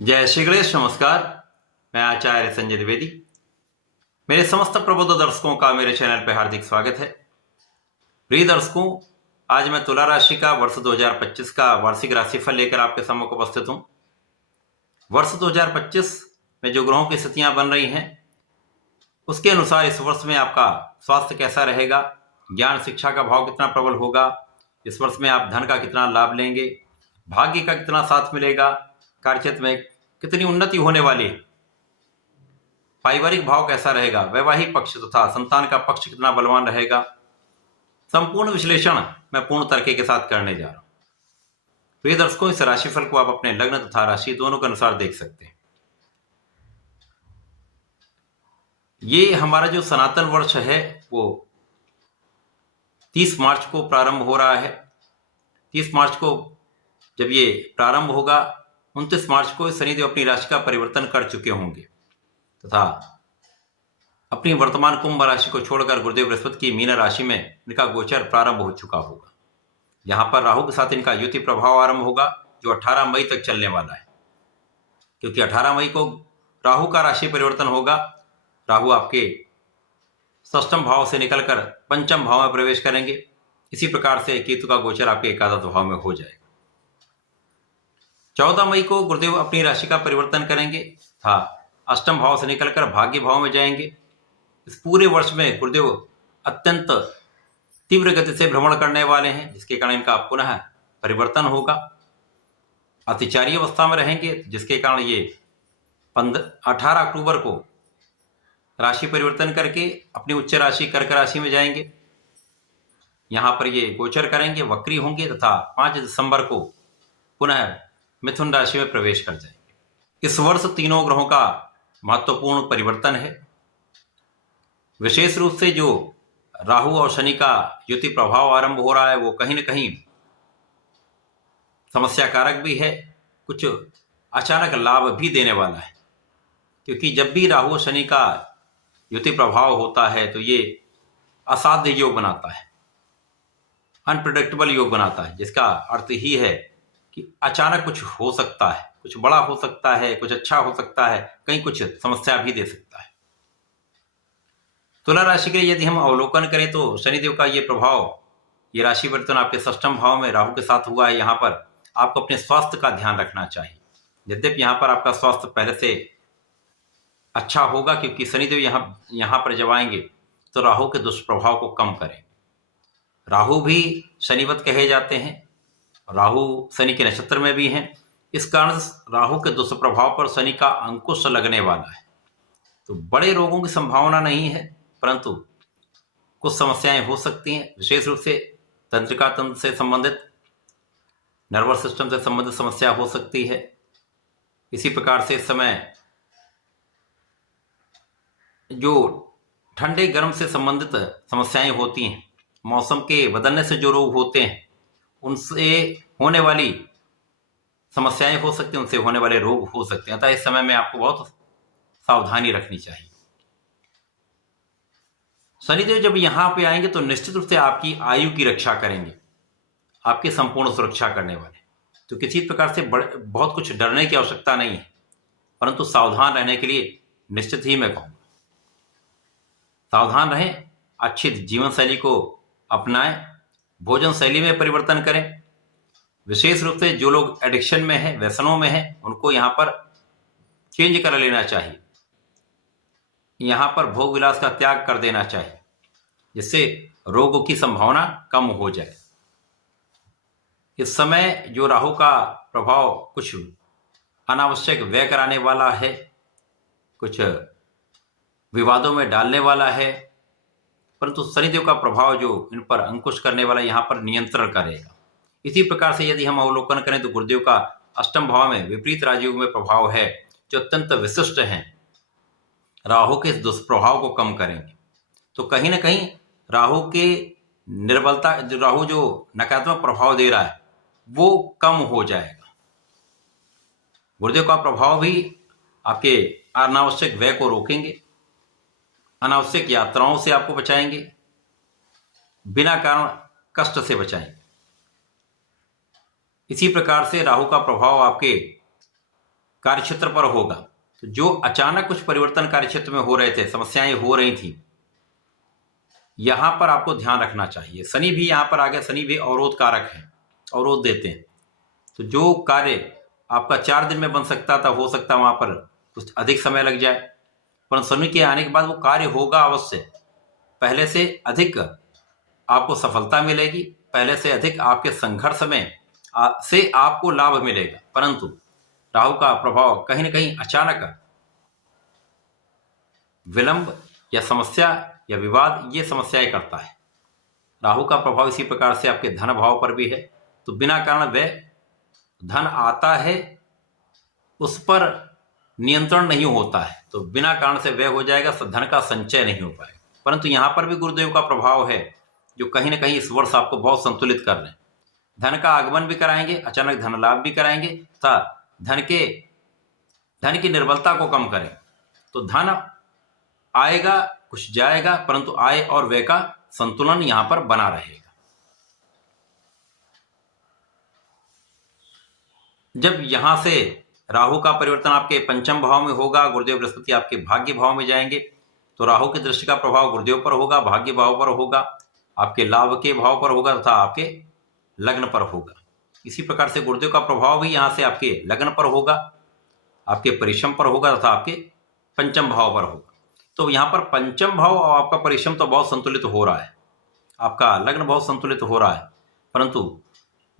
जय श्री गणेश। नमस्कार। मैं आचार्य संजय द्विवेदी। मेरे समस्त प्रबुद्ध दर्शकों का मेरे चैनल पर हार्दिक स्वागत है। प्रिय दर्शकों, आज मैं तुला राशि का वर्ष 2025 का वार्षिक राशिफल लेकर आपके सम्मुख उपस्थित हूं। वर्ष 2025 में जो ग्रहों की स्थितियां बन रही हैं उसके अनुसार इस वर्ष में आपका स्वास्थ्य कैसा रहेगा, ज्ञान शिक्षा का भाव कितना प्रबल होगा, इस वर्ष में आप धन का कितना लाभ लेंगे, भाग्य का कितना साथ मिलेगा, कार्यक्षेत्र में कितनी उन्नति होने वाली है, पारिवारिक भाव कैसा रहेगा, वैवाहिक पक्ष तथा संतान का पक्ष कितना बलवान रहेगा, संपूर्ण विश्लेषण मैं पूर्ण तरीके के साथ करने जा रहा हूं। प्रिय दर्शकों, इस राशिफल को आप अपने लग्न तथा राशि दोनों के अनुसार देख सकते हैं। ये हमारा जो सनातन वर्ष है वो 30 मार्च को प्रारंभ हो रहा है। 30 मार्च को जब ये प्रारंभ होगा, 29 मार्च को शनिदेव अपनी राशि का परिवर्तन कर चुके होंगे तथा अपनी वर्तमान कुंभ राशि को छोड़कर गुरुदेव बृहस्पति की मीन राशि में इनका गोचर प्रारंभ हो चुका होगा। यहां पर राहु के साथ इनका युति प्रभाव आरंभ होगा जो 18 मई तक चलने वाला है, क्योंकि 18 मई को राहु का राशि परिवर्तन होगा। राहु आपके षष्ठम भाव से निकलकर पंचम भाव में प्रवेश करेंगे। इसी प्रकार से केतु का गोचर आपके एकादश भाव में हो जाएगा। 14 मई को गुरुदेव अपनी राशि का परिवर्तन करेंगे तथा अष्टम भाव से निकलकर भाग्य भाव में जाएंगे। इस पूरे वर्ष में गुरुदेव अत्यंत तीव्र गति से भ्रमण करने वाले हैं, जिसके कारण इनका पुनः परिवर्तन होगा। अतिचारी अवस्था में रहेंगे, जिसके कारण ये 18 अक्टूबर को राशि परिवर्तन करके अपनी उच्च राशि कर्क राशि में जाएंगे। यहां पर ये गोचर करेंगे, वक्री होंगे तथा 5 दिसंबर को पुनः मिथुन राशि में प्रवेश कर जाएंगे। इस वर्ष तीनों ग्रहों का महत्वपूर्ण परिवर्तन है। विशेष रूप से जो राहु और शनि का युति प्रभाव आरंभ हो रहा है वो कहीं न कहीं समस्या कारक भी है, कुछ अचानक लाभ भी देने वाला है, क्योंकि जब भी राहु और शनि का युति प्रभाव होता है तो ये असाध्य योग बनाता है, अनप्रेडिक्टेबल योग बनाता है, जिसका अर्थ ही है कि अचानक कुछ हो सकता है, कुछ बड़ा हो सकता है, कुछ अच्छा हो सकता है, कहीं कुछ समस्या भी दे सकता है। तुला राशि के लिए यदि हम अवलोकन करें तो शनिदेव का ये प्रभाव, ये राशि परिवर्तन आपके षष्ठम भाव में राहु के साथ हुआ है। यहाँ पर आपको अपने स्वास्थ्य का ध्यान रखना चाहिए। यद्यपि यहाँ पर आपका स्वास्थ्य पहले से अच्छा होगा, क्योंकि शनिदेव यहाँ पर जब आएंगे तो राहु के दुष्प्रभाव को कम करें। राहु भी शनिवत कहे जाते हैं, राहु शनि के नक्षत्र में भी हैं। इस कारण राहु के दुष्प्रभाव पर शनि का अंकुश लगने वाला है, तो बड़े रोगों की संभावना नहीं है, परंतु कुछ समस्याएं हो सकती हैं। विशेष रूप से तंत्रिका तंत्र से संबंधित, नर्वस सिस्टम से संबंधित समस्या हो सकती है। इसी प्रकार से इस समय जो ठंडे गर्म से संबंधित समस्याएं होती हैं, मौसम के बदलने से जो रोग होते हैं उनसे होने वाली समस्याएं हो सकती हैं, उनसे होने वाले रोग हो सकते हैं। अतः इस समय में आपको बहुत सावधानी रखनी चाहिए। शनिदेव जब यहां पे आएंगे तो निश्चित रूप से आपकी आयु की रक्षा करेंगे, आपकी संपूर्ण सुरक्षा करने वाले। तो किसी प्रकार से बहुत कुछ डरने की आवश्यकता नहीं है, परंतु सावधान रहने के लिए निश्चित ही मैं कहूंगा सावधान रहें, अच्छी जीवन शैली को अपनाएं, भोजन शैली में परिवर्तन करें। विशेष रूप से जो लोग एडिक्शन में है, व्यसनों में है, उनको यहाँ पर चेंज कर लेना चाहिए। यहाँ पर भोग विलास का त्याग कर देना चाहिए, जिससे रोगों की संभावना कम हो जाए। इस समय जो राहु का प्रभाव कुछ अनावश्यक व्यय कराने वाला है, कुछ विवादों में डालने वाला है, परंतु शनिदेव का प्रभाव जो इन पर अंकुश करने वाला यहाँ पर नियंत्रण करेगा। इसी प्रकार से यदि हम अवलोकन करें तो गुरुदेव का अष्टम भाव में विपरीत राजयोग में प्रभाव है, जो अत्यंत विशिष्ट हैं, राहु के दुष्प्रभाव को कम करेंगे। तो कहीं ना कहीं राहु के निर्बलता, राहु जो नकारात्मक प्रभाव दे रहा है वो कम हो जाएगा। गुरुदेव का प्रभाव भी आपके अनावश्यक व्यय को रोकेंगे, अनावश्यक यात्राओं से आपको बचाएंगे, बिना कारण कष्ट से बचाएंगे। इसी प्रकार से राहु का प्रभाव आपके कार्यक्षेत्र पर होगा। तो जो अचानक कुछ परिवर्तन कार्यक्षेत्र में हो रहे थे, समस्याएं हो रही थी, यहां पर आपको ध्यान रखना चाहिए। शनि भी यहां पर आ गया, शनि भी अवरोध कारक है, अवरोध देते हैं। तो जो कार्य आपका 4 दिन में बन सकता था, हो सकता वहां पर कुछ अधिक समय लग जाए, पर शनि के आने के बाद वो कार्य होगा अवश्य। पहले से अधिक आपको सफलता मिलेगी, पहले से अधिक आपके संघर्ष में से आपको लाभ मिलेगा। परंतु राहु का प्रभाव कहीं ना कहीं अचानक विलंब या समस्या या विवाद, ये समस्याएं करता है। राहु का प्रभाव इसी प्रकार से आपके धन भाव पर भी है। तो बिना कारण वह धन आता है, उस पर नियंत्रण नहीं होता है, तो बिना कारण से व्यय हो जाएगा, धन का संचय नहीं हो पाएगा। परंतु यहां पर भी गुरुदेव का प्रभाव है, जो कहीं ना कहीं इस वर्ष आपको बहुत संतुलित कर रहे हैं। धन का आगमन भी कराएंगे, अचानक धन लाभ भी कराएंगे तथा धन की निर्बलता को कम करें। तो धन आएगा, कुछ जाएगा, परंतु आय और व्यय का संतुलन यहां पर बना रहेगा। जब यहां से राहु का परिवर्तन आपके पंचम भाव में होगा, गुरुदेव बृहस्पति आपके भाग्य भाव में जाएंगे, तो राहु की दृष्टि का प्रभाव गुरुदेव पर होगा, भाग्य भाव पर होगा, आपके लाभ के भाव पर होगा तथा आपके लग्न पर होगा। इसी प्रकार से गुरुदेव का प्रभाव भी यहां से आपके लग्न पर होगा, आपके परिश्रम पर होगा तथा आपके पंचम भाव पर होगा। तो यहां पर पंचम भाव और आपका परिश्रम तो बहुत संतुलित हो रहा है, आपका लग्न बहुत संतुलित हो रहा है, परंतु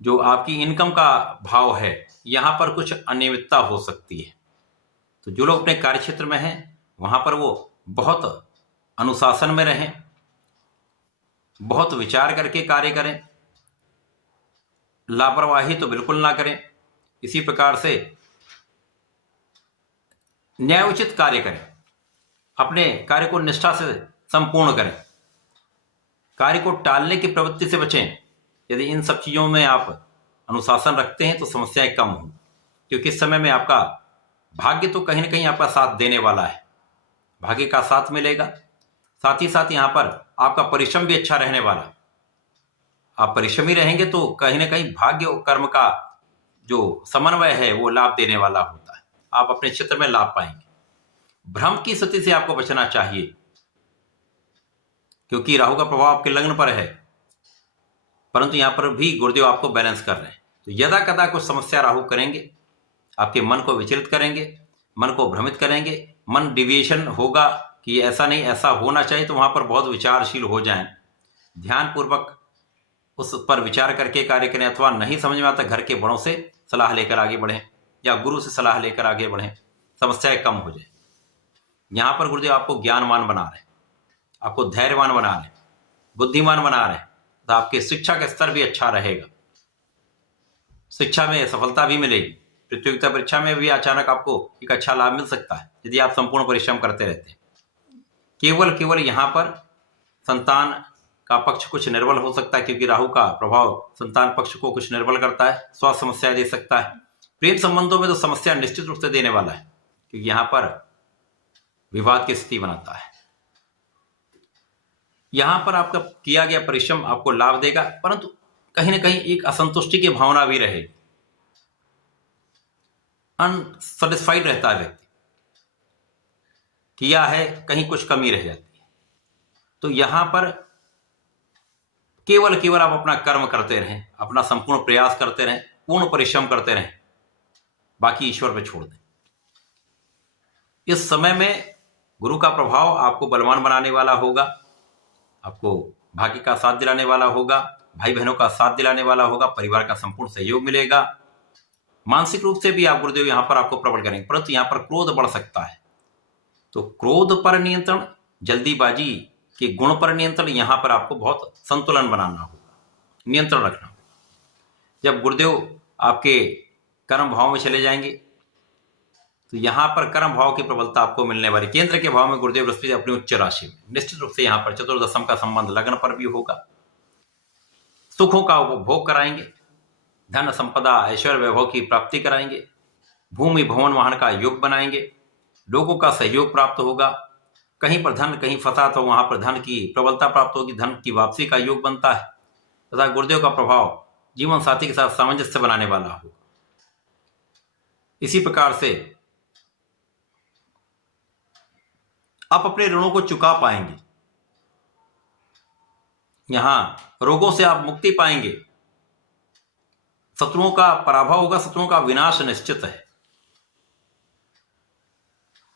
जो आपकी इनकम का भाव है, यहां पर कुछ अनियमितता हो सकती है। तो जो लोग अपने कार्यक्षेत्र में हैं, वहां पर वो बहुत अनुशासन में रहें, बहुत विचार करके कार्य करें, लापरवाही तो बिल्कुल ना करें। इसी प्रकार से न्यायोचित कार्य करें, अपने कार्य को निष्ठा से संपूर्ण करें, कार्य को टालने की प्रवृत्ति से बचें। यदि इन सब चीजों में आप अनुशासन रखते हैं तो समस्याएं कम होंगी, क्योंकि इस समय में आपका भाग्य तो कहीं ना कहीं आपका साथ देने वाला है, भाग्य का साथ मिलेगा। साथ ही साथ यहां पर आपका परिश्रम भी अच्छा रहने वाला है। आप परिश्रमी रहेंगे तो कहीं ना कहीं भाग्य और कर्म का जो समन्वय है वो लाभ देने वाला होता है, आप अपने क्षेत्र में लाभ पाएंगे। भ्रम की स्थिति से आपको बचना चाहिए, क्योंकि राहु का प्रभाव आपके लग्न पर है, परंतु यहां पर भी गुरुदेव आपको बैलेंस कर रहे हैं। तो यदा कदा कुछ समस्या राहु करेंगे, आपके मन को विचलित करेंगे, मन को भ्रमित करेंगे, मन डिविएशन होगा कि ऐसा नहीं ऐसा होना चाहिए, तो वहां पर बहुत विचारशील हो जाएं, ध्यानपूर्वक उस पर विचार करके कार्य करें, अथवा नहीं समझ में आता घर के बड़ों से सलाह लेकर आगे बढ़ें या गुरु से सलाह लेकर आगे बढ़ें, समस्याएं कम हो जाए। यहां पर गुरुदेव आपको ज्ञानवान बना रहे हैं, आपको धैर्यवान बना रहे हैं, बुद्धिमान बना रहे हैं, तो आपके शिक्षा का स्तर भी अच्छा रहेगा, शिक्षा में सफलता भी मिलेगी। प्रतियोगिता परीक्षा में भी अचानक आपको एक अच्छा लाभ मिल सकता है, यदि आप संपूर्ण परिश्रम करते रहते हैं। केवल यहां पर संतान का पक्ष कुछ निर्बल हो सकता है, क्योंकि राहु का प्रभाव संतान पक्ष को कुछ निर्बल करता है, स्वास्थ्य समस्या दे सकता है। प्रेम संबंधों में तो समस्या निश्चित रूप से देने वाला है, क्योंकि यहां पर विवाद की स्थिति बनाता है। यहां पर आपका किया गया परिश्रम आपको लाभ देगा, परंतु कहीं ना कहीं एक असंतुष्टि की भावना भी रहेगी, अनसेटिस्फाइड रहता है व्यक्ति, किया है कहीं कुछ कमी रह जाती है। तो यहां पर केवल आप अपना कर्म करते रहें, अपना संपूर्ण प्रयास करते रहें, पूर्ण परिश्रम करते रहें, बाकी ईश्वर पे छोड़ दें। इस समय में गुरु का प्रभाव आपको बलवान बनाने वाला होगा, आपको भाग्य का साथ दिलाने वाला होगा, भाई बहनों का साथ दिलाने वाला होगा, परिवार का संपूर्ण सहयोग मिलेगा। मानसिक रूप से भी आप गुरुदेव यहां पर आपको प्रबल करेंगे, परंतु यहां पर क्रोध बढ़ सकता है। तो क्रोध पर नियंत्रण, जल्दीबाजी के गुण पर नियंत्रण, यहां पर आपको बहुत संतुलन बनाना होगा, नियंत्रण रखना होगा। जब गुरुदेव आपके कर्म भाव में चले जाएंगे तो यहां पर कर्म भाव की प्रबलता आपको मिलने वाली, केंद्र के भाव में गुरुदेव बृहस्पति अपनी उच्च राशि में, निश्चित रूप से यहां पर चतुर्दशम का संबंध लग्न पर भी होगा। सुखों का उपभोग कराएंगे, धन संपदा ऐश्वर्य वैभव की प्राप्ति कराएंगे, भूमि भवन वाहन का योग बनाएंगे, लोगों का सहयोग प्राप्त होगा। कहीं पर धन कहीं फंसा तो वहां पर धन की प्रबलता प्राप्त होगी, धन की वापसी का योग बनता है तथा गुरुदेव का प्रभाव जीवन साथी के साथ सामंजस्य बनाने वाला होगा। इसी प्रकार से आप अपने ऋणों को चुका पाएंगे। यहां रोगों से आप मुक्ति पाएंगे। शत्रुओं का पराभव होगा, शत्रुओं का विनाश निश्चित है।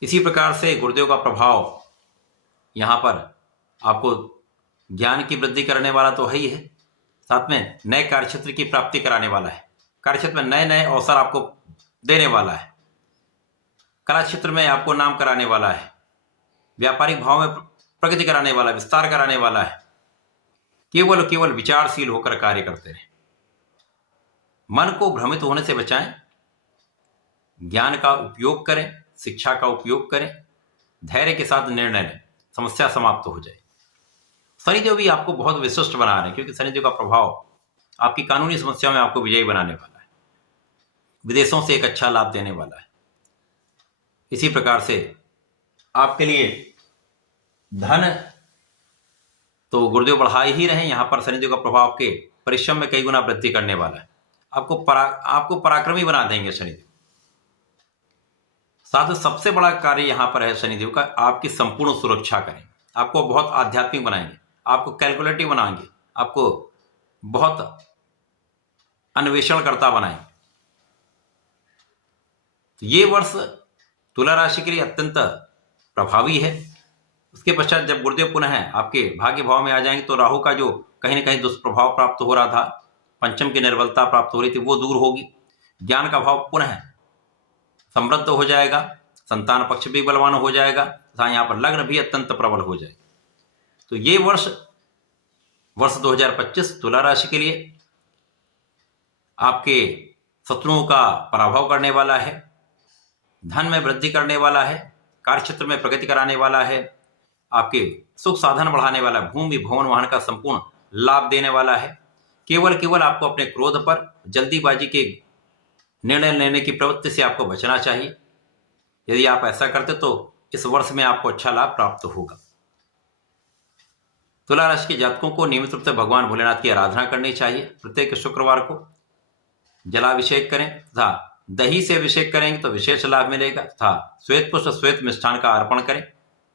इसी प्रकार से गुरुदेव का प्रभाव यहां पर आपको ज्ञान की वृद्धि करने वाला तो है ही है, साथ में नए कार्यक्षेत्र की प्राप्ति कराने वाला है। कार्यक्षेत्र में नए नए अवसर आपको देने वाला है। कला क्षेत्र में आपको नाम कराने वाला है। व्यापारिक भाव में प्रगति कराने वाला, विस्तार कराने वाला है। केवल विचारशील होकर कार्य करते रहे। मन को भ्रमित होने से बचाएं। ज्ञान का उपयोग करें, शिक्षा का उपयोग करें, धैर्य के साथ निर्णय लें, समस्या समाप्त हो जाए। शनिदेव भी आपको बहुत विशिष्ट बना रहे हैं, क्योंकि शनिदेव का प्रभाव आपकी कानूनी समस्याओं में आपको विजयी बनाने वाला है। विदेशों से एक अच्छा लाभ देने वाला है। इसी प्रकार से आपके लिए धन तो गुरुदेव बढ़ाए ही रहे। यहां पर शनिदेव का प्रभाव आपके परिश्रम में कई गुना वृद्धि करने वाला है। आपको पराक्रमी बना देंगे शनिदेव। साथ ही सबसे बड़ा कार्य यहां पर है शनिदेव का, आपकी संपूर्ण सुरक्षा करें। आपको बहुत आध्यात्मिक बनाएंगे, आपको कैलकुलेटिव बनाएंगे, आपको बहुत अन्वेषणकर्ता बनाएंगे। तो ये वर्ष तुला राशि के लिए अत्यंत प्रभावी है। उसके पश्चात जब गुरुदेव पुनः आपके भाग्य भाव में आ जाएंगे तो राहु का जो कहीं ना कहीं दुष्प्रभाव प्राप्त हो रहा था, पंचम की निर्बलता प्राप्त हो रही थी, वो दूर होगी। ज्ञान का भाव पुनः समृद्ध हो जाएगा। संतान पक्ष भी बलवान हो जाएगा तथा यहाँ पर लग्न भी अत्यंत प्रबल हो जाएगा। तो ये वर्ष 2025 तुला राशि के लिए आपके शत्रुओं का पराभव करने वाला है, धन में वृद्धि करने वाला है, कार्यक्षेत्र में प्रगति कराने वाला है, आपके सुख साधन बढ़ाने वाला, भूमि भवन वाहन का संपूर्ण लाभ देने वाला है। केवल आपको अपने क्रोध पर, जल्दीबाजी के निर्णय लेने की प्रवृत्ति से आपको बचना चाहिए। यदि आप ऐसा करते तो इस वर्ष में आपको अच्छा लाभ प्राप्त होगा। तुला राशि के जातकों को नियमित रूप से भगवान भोलेनाथ की आराधना करनी चाहिए। प्रत्येक शुक्रवार को जलाभिषेक करें तथा दही से अभिषेक करेंगे तो विशेष लाभ मिलेगा। तथा श्वेत पुष्प श्वेत मिष्ठान का अर्पण करें।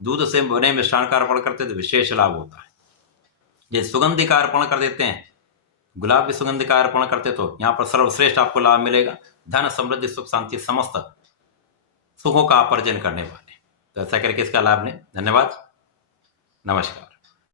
दूध से बने मिष्ठान का अर्पण करते तो विशेष लाभ होता है। यदि सुगंधि का अर्पण कर देते हैं, गुलाब की सुगंधि का अर्पण करते तो यहाँ पर सर्वश्रेष्ठ आपको लाभ मिलेगा। धन समृद्धि सुख शांति समस्त सुखों का अर्जन करने वाले। तो ऐसा करके इसका लाभ लें। धन्यवाद, नमस्कार।